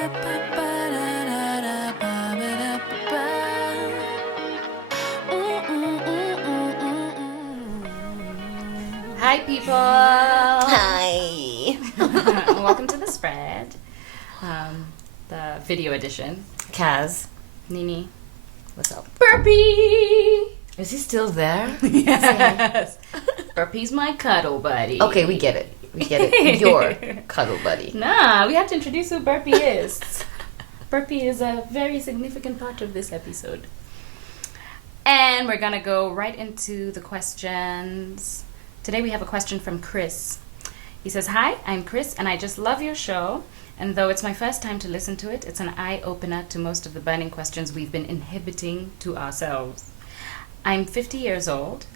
Hi, people. Hi. Welcome to the spread, the video edition. Kaz. Nini. What's up? Burpee. Is he still there? Yes. Burpee's my cuddle buddy. Okay, we get it. We get it. Your cuddle buddy. Nah, we have to introduce who Burpee is. Burpee is a very significant part of this episode. And we're gonna go right into the questions. Today we have a question from Chris. He says, "Hi, I'm Chris and I just love your show. And though it's my first time to listen to it, it's an eye-opener to most of the burning questions we've been inhibiting to ourselves. I'm 50 years old.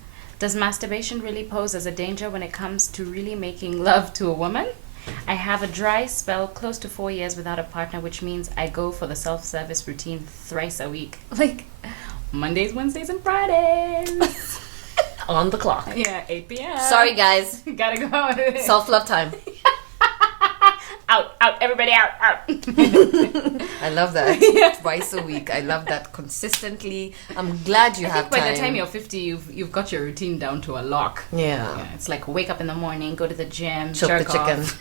Does masturbation really pose as a danger when it comes to really making love to a woman? I have a dry spell close to 4 years without a partner, which means I go for the self-service routine thrice a week. Like Mondays, Wednesdays, and Fridays." On the clock. Yeah, 8 p.m. Sorry, guys. Gotta go. Self-love time. Out, everybody out. I love that. Yeah. Twice a week. I love that consistently. I'm glad you have By time. the time you're 50, you've got your routine down to a lock. Yeah. It's like wake up in the morning, go to the gym, Choke jerk the chicken. off.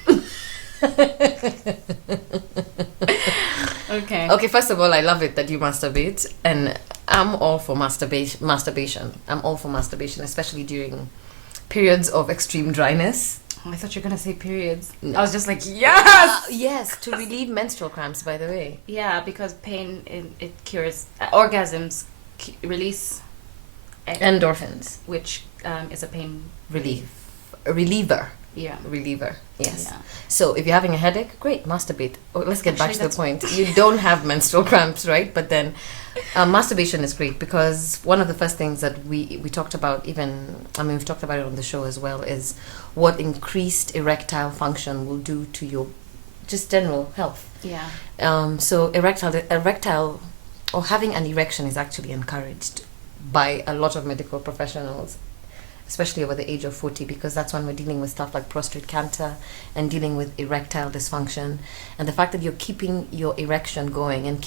Okay. Okay, first of all, I love it that you masturbate, and I'm all for masturbation. I'm all for masturbation, especially during periods of extreme dryness. Oh, I thought you were gonna say periods. No. I was just like, yes. Yes, to relieve menstrual cramps, by the way. Yeah, because pain it cures orgasms, release Endorphins. which is a pain Reliever. Yeah. Reliever. Yes. Yeah. So if you're having a headache, great, masturbate. Oh, let's get back Actually, to the point. You don't have menstrual cramps, right? But then masturbation is great because one of the first things that we talked about, we've talked about it on the show as well, is what increased erectile function will do to your just general health. Yeah. So erectile or having an erection is actually encouraged by a lot of medical professionals, especially over the age of 40, because that's when we're dealing with stuff like prostate cancer and dealing with erectile dysfunction. And the fact that you're keeping your erection going and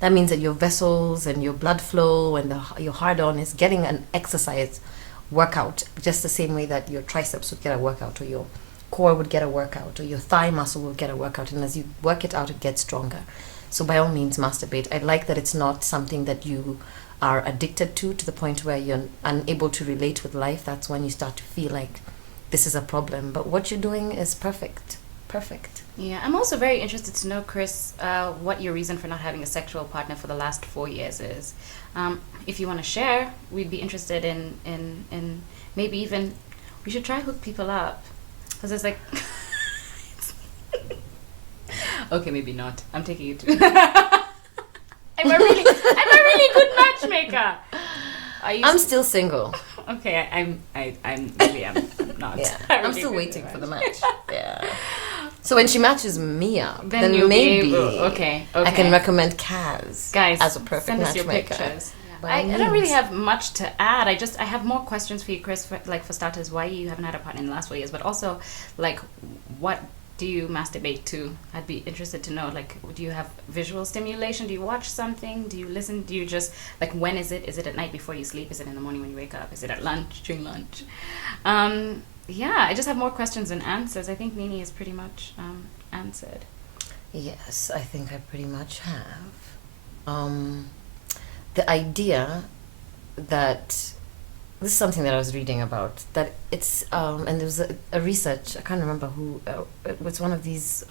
that means that your vessels and your blood flow and your hard-on is getting an exercise workout, just the same way that your triceps would get a workout, or your core would get a workout, or your thigh muscle will get a workout. And as you work it out, it gets stronger. So by all means, masturbate. I like that it's not something that you are addicted to the point where you're unable to relate with life. That's when you start to feel like this is a problem. But what you're doing is perfect. Yeah, I'm also very interested to know, Chris, what your reason for not having a sexual partner for the last 4 years is. If you want to share, we'd be interested in maybe even we should try hook people up, because it's like okay, maybe not. I'm taking it. I'm a really good matchmaker. I'm still single. Okay, I'm really am not. Yeah, I'm I'm really still good waiting at for the match. match. Yeah. So when she matches me up, then you'll maybe be able, okay. I can recommend Kaz Guys, as a perfect send us your matchmaker. pictures. By I all don't really means. have much to add. I have more questions for you, Chris. For starters, why you haven't had a partner in the last 4 years, but also, like, what do you masturbate to? I'd be interested to know. Like, do you have visual stimulation? Do you watch something? Do you listen? Do you just, like, when is it? Is it at night before you sleep? Is it in the morning when you wake up? Is it at lunch, during lunch? Yeah, I just have more questions than answers. I think Nini is pretty much answered. Yes, I think I pretty much have. The idea that this is something that I was reading about, that it's and there was a research, I can't remember who, it was one of these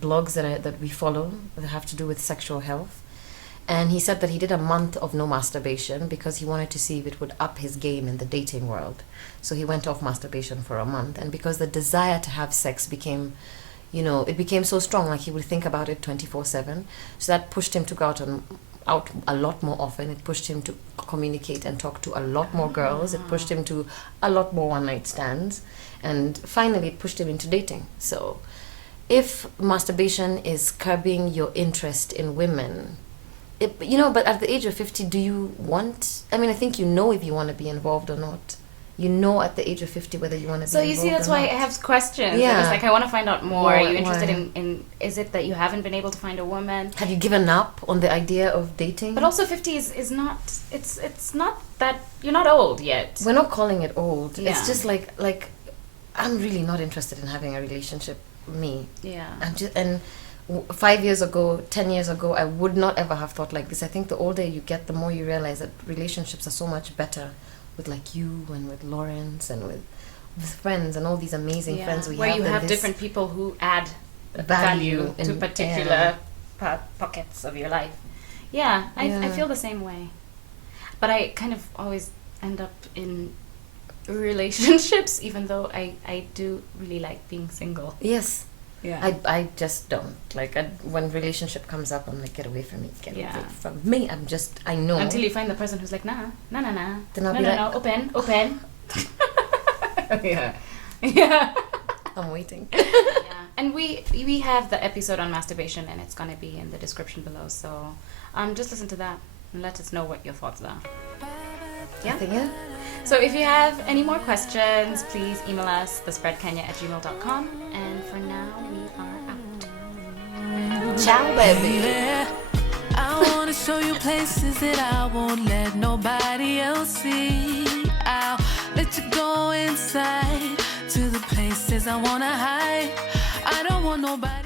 blogs that we follow that have to do with sexual health, and he said that he did a month of no masturbation because he wanted to see if it would up his game in the dating world. So he went off masturbation for a month, and because the desire to have sex became so strong, like he would think about it 24/7, so that pushed him to go out a lot more often. It pushed him to communicate and talk to a lot more girls. It pushed him to a lot more one-night stands, and finally it pushed him into dating. So if masturbation is curbing your interest in women, but at the age of 50, do you want, I think if you want to be involved or not. you know at the age of 50 whether you want to be So you see, involved that's or why I not. have questions. Yeah. It's like I want to find out more. Why- Are you interested why? in? Is it that you haven't been able to find a woman? Have you given up on the idea of dating? But also 50 is not. It's not that you're not old yet. We're not calling it old. Yeah. It's just like I'm really not interested in having a relationship. Me. Yeah. I'm just 5 years ago, 10 years ago, I would not ever have thought like this. I think the older you get, the more you realize that relationships are so much better with like you and with Lawrence and with friends and all these amazing friends we where have. you and have this different people who add value to in- particular pockets of your life. Yeah, I Yeah. feel the same way. But I kind of always end up in relationships, even though I do really like being single. Yes. Yeah. I just don't. Like, when relationship comes up, I'm like, get away from me. Get Yeah. away from me. I know. Until you find the person who's like, nah. Then I'll No, be no, like, no, open. Yeah. Yeah. I'm waiting. Yeah. And we have the episode on masturbation, and it's gonna be in the description below. So just listen to that and let us know what your thoughts are. Yeah. Yeah. So if you have any more questions, please email us thespreadkenya@gmail.com. And for now, we are out. Ciao, baby. I wanna show you places that I won't let nobody else see. I'll let you go inside to the places I wanna hide. I don't want nobody